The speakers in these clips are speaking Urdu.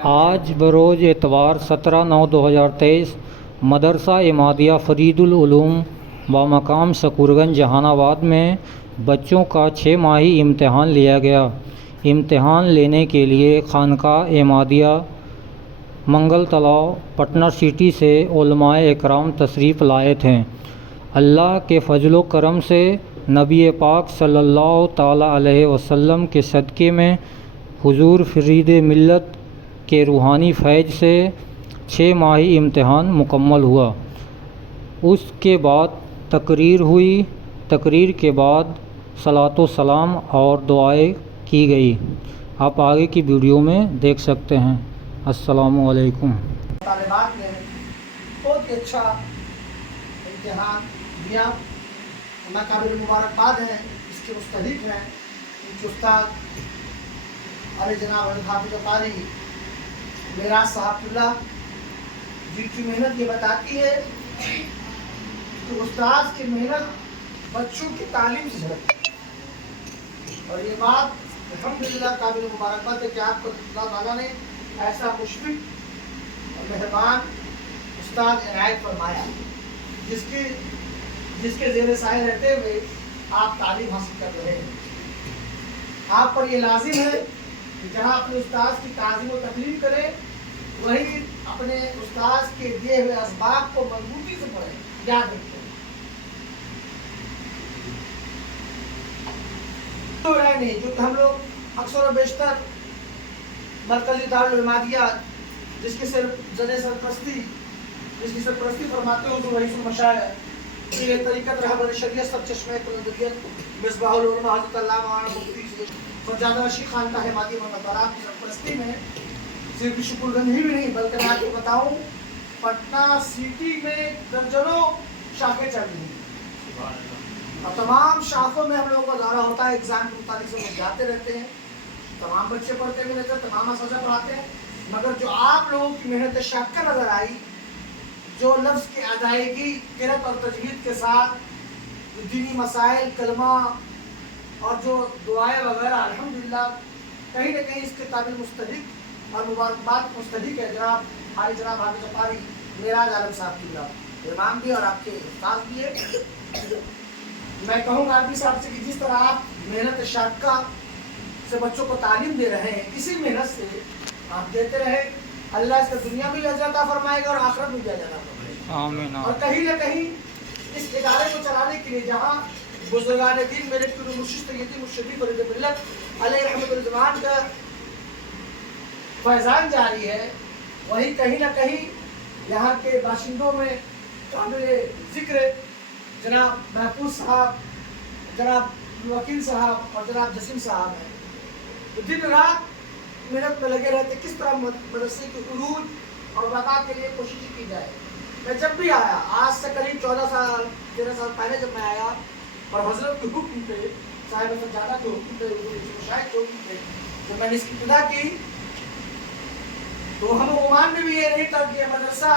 آج بروز اتوار 17/9/2023 مدرسہ امادیہ فرید العلوم بامقام شکورگنج جہان آباد میں بچوں کا 6 ماہی امتحان لیا گیا۔ امتحان لینے کے لیے خانقاہ امادیہ منگل تلاؤ پٹنہ سٹی سے علماء اکرام تشریف لائے تھے۔ اللہ کے فضل و کرم سے نبی پاک صلی اللہ تعالیٰ علیہ وسلم کے صدقے میں حضور فرید ملت کے روحانی فیض سے 6 ماہی امتحان مکمل ہوا۔ اس کے بعد تقریر ہوئی۔ تقریر کے بعد صلاۃ و سلام اور دعائیں کی گئی۔ آپ آگے کی ویڈیو میں دیکھ سکتے ہیں۔ السلام علیکم۔ طالبات نے بہت ہی اچھا امتحان دیا، ناقابل مبارکباد ہیں، اس کے مستحق ہیں ان کے استاد علی جناب حافظ قاری معراج صاحب اللہ، جن کی محنت یہ بتاتی ہے کہ استاد کی محنت بچوں کی تعلیم سے جھلکتی ہے، اور یہ بات الحمدللہ قابل مبارکباد ہے کہ آپ کو اللہ تعالیٰ نے ایسا مشفق اور مہربان استاد عنایت فرمایا جس کے زیر سایہ رہتے ہوئے آپ تعلیم حاصل کر رہے ہیں۔ آپ پر یہ لازم ہے کہ جہاں اپنے استاد کی تعظیم و تکریم کریں، وہی اپنے استاد کے دیے ہوئے اسباق کو مضبوطی سے پڑھیں، یاد رکھیں۔ جو کہ ہم لوگ اکثر و بیشتر مرکزی دارالعلومادیہ جس کی سرپرستی فرماتے ہیں حضور رئیس المشائخ یہ طریقت رہبر شریعت سب چشمہ کلندریت مصباح العلماء حضرت اللہ مولانا مفتی سجادہ رشید خانقاہ امادیہ مقبرات کی سرپرستی میں صرف شکورگنج ہی بھی نہیں بلکہ میں آپ کو بتاؤں پٹنہ سٹی میں درجنوں شاخیں چل رہی ہیں، اور تمام شاخوں میں ہم لوگوں کا دورہ ہوتا ہے۔ ایگزام کے متعلق سے لوگ جاتے رہتے ہیں، تمام بچے پڑھتے بھی رہتے ہیں، تمام اساتذہ پڑھاتے ہیں، مگر جو آپ لوگوں کی محنت شاقہ نظر آئی، جو لفظ کی ادائیگی قرأت اور تجوید کے ساتھ دینی مسائل کلمہ اور جو دعائیں وغیرہ، الحمدللہ کہیں نہ کہیں اس کے قابل مستحق اور مبارکباد مستحق ہے جناب حافظ قاری معراج عالم صاحب کی امام بھی اور آپ کے استاد بھی ہے۔ میں کہوں گا عالمی صاحب سے کہ جس طرح آپ محنت شاقہ سے بچوں کو تعلیم دے رہے ہیں، اسی محنت سے آپ دیتے رہے، اللہ اس کا دنیا میں بھی اجر عطا فرمائے گا اور آخرت میں بھی اجر عطا فرمائے گا۔ آمین۔ اور کہیں نہ کہیں اس ادارے کو چلانے کے لیے جہاں بزرگان دین میرے پیر مرشد سیدی مرشدی فرید ملت علیہ رحمۃ الزمان کا فیضان جاری ہے، وہیں کہیں نہ کہیں یہاں کے باشندوں میں قابل ذکر جناب محفوظ صاحب، جناب وکیل صاحب اور جناب جسیم صاحب ہیں، تو دن رات محنت میں لگے رہتے کس طرح مدرسے کے عروج اور بقا کے لیے کوشش کی جائے۔ میں جب بھی آیا، آج سے قریب 13 سال پہلے جب میں آیا اور حضرت کے حکم پہ، صاحب سجادہ کے حکم پہ، مشاہد کے حکم پہ جب میں نے اس کی ابتدا کی، تو ہم عمان میں بھی یہ نہیں تھا کہ یہ مدرسہ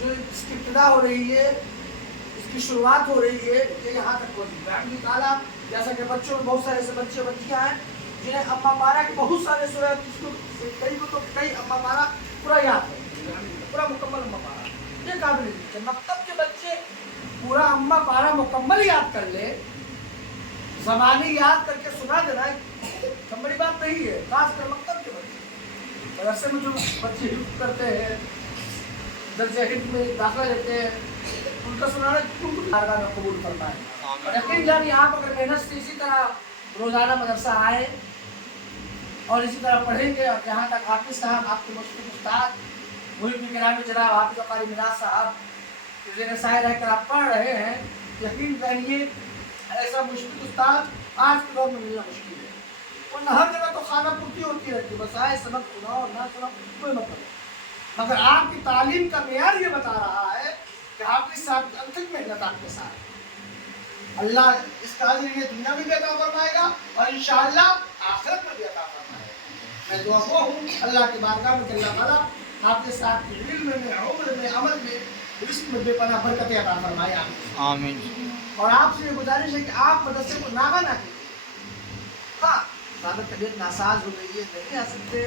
جو اس کی ابتدا ہو رہی ہے، اس کی شروعات ہو رہی ہے، یہ یہاں تک پہنچی۔ اللہ تعالیٰ جیسا کہ بچوں میں بہت سارے ایسے بچے بچیاں ہیں جنہیں اما پارا کے بہت سارے سورہ، کئی اما پارا پورا یاد ہے، پورا مکمل اما پارا، یہ قابل ہے۔ مکتب کے بچے پورا اما پارا مکمل یاد کر لے، زبانی یاد کر کے سنا دینا کم بڑی بات نہیں ہے، خاص کر مکتب کے بچے۔ مدرسے میں جو بچے حفظ کرتے ہیں، درجہ حفظ میں داخلہ لیتے ہیں، ان کا سنانا ان کو بارگاہ میں قبول کرتا ہے۔ اور یقین جانیے آپ اگر محنت سے اسی طرح روزانہ مدرسہ آئے اور اسی طرح پڑھیں گے، اور جہاں تک حافظ صاحب آپ کے مشکل استاد وہی بھی گرامی جناب حافظ قاری معراج صاحب کے زیر سایہ رہ کر آپ پڑھ رہے ہیں، یقین جانیے ایسا مشکل استاد آج کے دور میں ملنا مشکل ہے، ورنہ ہر جگہ تو خانہ پورتی ہوتی رہتی ہے، بس آئے سبق سناؤ اور نہ سناؤ کوئی مطلب نہیں، مگر آپ کی تعلیم کا معیار یہ بتا رہا ہے کہ حافظ صاحب کی انتھک محنت آپ کے ساتھ اللہ اس کا اجر یہ دنیا میں بھی عطا فرمائے گا اور انشاءاللہ آخرت میں بھی عطا فرمائے گا۔ میں دعا گو ہوں اللہ کی بارگاہ میں کہ اللہ تعالیٰ آپ کے ساتھ علم میں، عمر میں، عمل میں، رزق میں بے پناہ برکتیں عطا فرمائے۔ آمین۔ اور آپ سے یہ گزارش ہے کہ آپ مدرسے کو ناغہ نہ کیجیے۔ ہاں زیادہ طبیعت ناساز ہو گئی ہے، نہیں آ سکتے،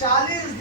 40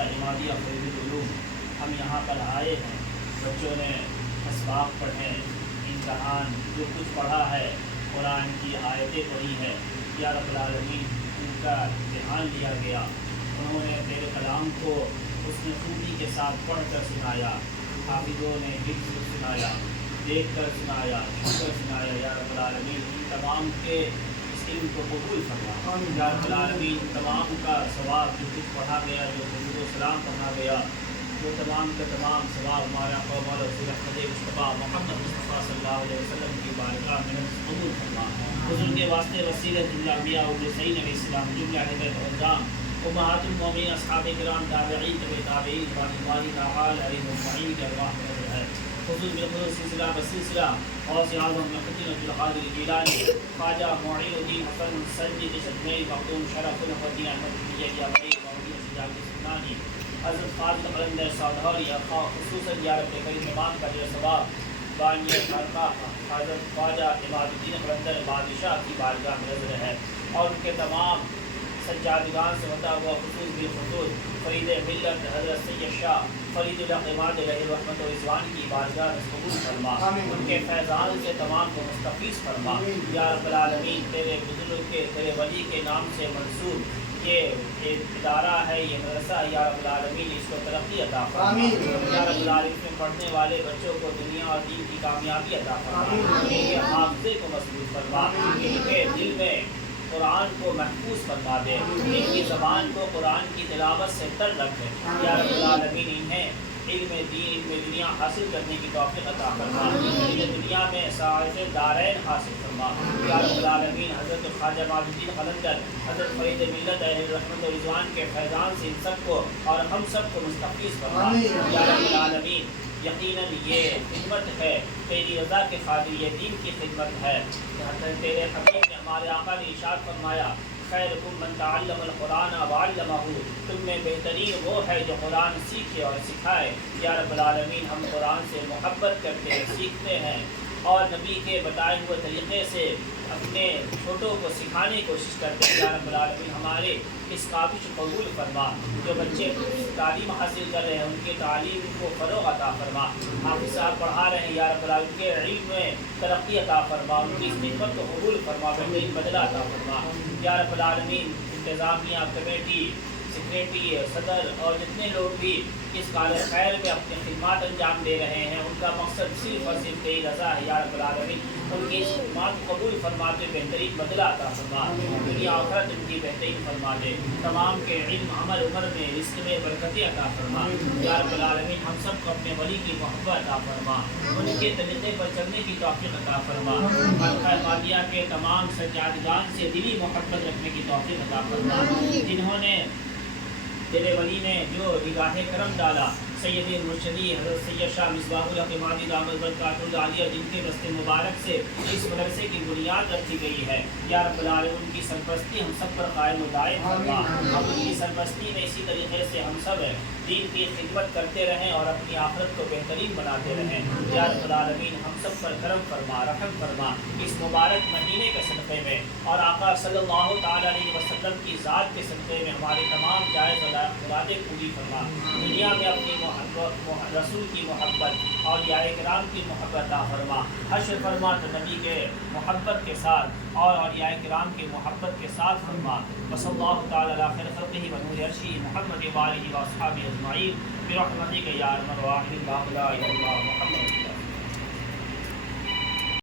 عمادیہ فیض العلوم ہم یہاں پر آئے ہیں، بچوں نے اسباق پڑھے، امتحان جو کچھ پڑھا ہے، قرآن کی آیتیں پڑھی ہے، یا رب العالمین ان کا امتحان لیا گیا، انہوں نے تیرے کلام کو اس نے خوبی کے ساتھ پڑھ کر سنایا، حافظوں نے حفظ سنایا، دیکھ کر سنایا، سن کر سنایا، یا رب العالمین ان تمام کے اس علم کو قبول فرما، یا رب العالمین تمام کا ثواب جو کچھ پڑھا گیا، جو درود و سلام پڑھا گیا، وہ تمام کا تمام ثواب ہمارا قوم اور رسول مصطفیٰ محمد مصطفیٰ صلی اللہ علیہ وسلم کی بارگاہ میں قبول فرما، حضور کے واسطے وسیلہ جملہ انبیاء و مرسلین علیہ السلام، جملہ حضرت اعظام امہات المومنین اصحاب کرام تابعین تابعین رضوان تعالی علیہم اجمعین کے ارواح میں نظر ہے، خصوص بالخصوص سلسلہ بسلسلہ غوث اعظم محی الدین عبدالقادر جیلانی، خواجہ معین الدین حسن سنجد شجنی مخدوم شرف الدین احمد تجانی عبدالقادر محمد سجاد سنانی، حضرت فاضل قلندر سودھوری، خصوصاً یا رب کریم امام کا جو ثواب بانی خانقاہ حضرت خواجہ عماد الدین قلندر بادشاہ کی بارگاہ میں نظر ہے، اور ان کے تمام سجادگان سے ہوتا ہوا خصوص بالخصوص فرید ملت حضرت سید شاہ فرید الاقماد علیہ رحمت و رضوان کی بارگاہ میں قبول فرما، ان کے فیضان سے تمام کو مستفیض فرما، یا رب العالمین تیرے بزرگ کے تیرے ولی کے نام سے منصوب یہ ایک ادارہ ہے، یہ مدرسہ، یا رب العالمین اس کو ترقی عطا فرما، یا رب العالمین میں پڑھنے والے بچوں کو دنیا اور دین کی کامیابی عطا فرما، ان کے حافظے کو مضبوط فرما، ان کے دل میں قرآن کو محفوظ فرما دے، ان کی زبان کو قرآن کی تلاوت سے تر رکھے، یا رب العالمین انہیں علم دین علم دنیا حاصل کرنے کی توفیق عطا فرما، علم دنیا میں سعادت دارین حاصل فرما، یا رب العالمین حضرت خواجہ معین الدین قلندر حضرت فرید ملت اہل رحمت و رضوان کے فیضان سے ان سب کو اور ہم سب کو مستفیض فرما، یا رب العالمین یقیناً یہ خدمت ہے تیری رضا کے خاطر، یہ دین کی خدمت ہے، تیرے حبیب نے ہمارے آقا نے ارشاد فرمایا خیرکم من تعلم القرآن وعلمہ، تم میں بہترین وہ ہے جو قرآن سیکھے اور سکھائے، یا رب العالمین ہم قرآن سے محبت کرتے ہیں، سیکھتے ہیں اور نبی کے بتائے ہوئے طریقے سے اپنے چھوٹوں کو سکھانے کی کوشش کرتے ہیں، یا رب العالمین ہمارے اس کاوش قبول فرما، جو بچے تعلیم حاصل کر رہے ہیں ان کی تعلیم کو فروغ عطا فرما، حافظ صاحب پڑھا رہے ہیں، یا رب العالمین کے علم میں ترقی عطا فرما، ان کی اس خدمت کو قبول فرما، بہترین بدلہ عطا فرما، یا رب العالمین انتظامیہ کمیٹی سیکریٹری صدر اور جتنے لوگ بھی اس کال خیر میں اپنی خدمات انجام دے رہے ہیں، ان کا مقصد صرف اور صرف تیری رضا ہے، یا رب العالمین ان کی اس خدمات کو قبول فرماتے بہترین بدلہ عطا فرما، دنیا آخرت ان کی بہترین فرما دے، تمام کے علم عمل عمر میں رزق میں برکتیں عطا فرما، یا رب العالمین ہم سب کو اپنے ولی کی محبت عطا فرما، ان کے طریقے پر چلنے کی توفیق عطا فرما، حلقہ عمادیہ کے تمام سجادگان سے دلی محبت رکھنے کی توفیق عطا فرما، جنہوں نے تیرے ولی نے جو نگاہ کرم ڈالا، سید مرشدی حضرت سید شاہ مصباح الحق مادی دامت برکاتہ العالیہ، جن کے دست مبارک سے اس مدرسے کی بنیاد رکھی گئی ہے، یا رب العالمین ان کی سرپرستی ہم سب پر قائم و دائم فرما، اب ان کی سرپرستی میں اسی طریقے سے ہم سب دین کی خدمت کرتے رہیں اور اپنی آخرت کو بہترین بناتے رہیں، یا رب العالمین ہم سب پر کرم فرما، رحم فرما، اس مبارک مہینے کے صدقے میں اور آقا صلی اللہ تعالی علیہ وسلم کی ذات کے صدقے میں ہمارے تمام جائز مرادیں پوری فرما، دنیا میں اپنی رسول کی محبت اور یا کرام کی محبت عطا فرما، حشر فرما تو نبی کے محبت کے ساتھ اور اولیاء کرام کی محبت کے ساتھ فرما، وصلی اللہ تعالی علی خیر خلقہ و نور عرشہ محمد و آلہ و اصحابہ اجمعین برحمتک یا ارحم الراحمین، لا الہ الا اللہ محمد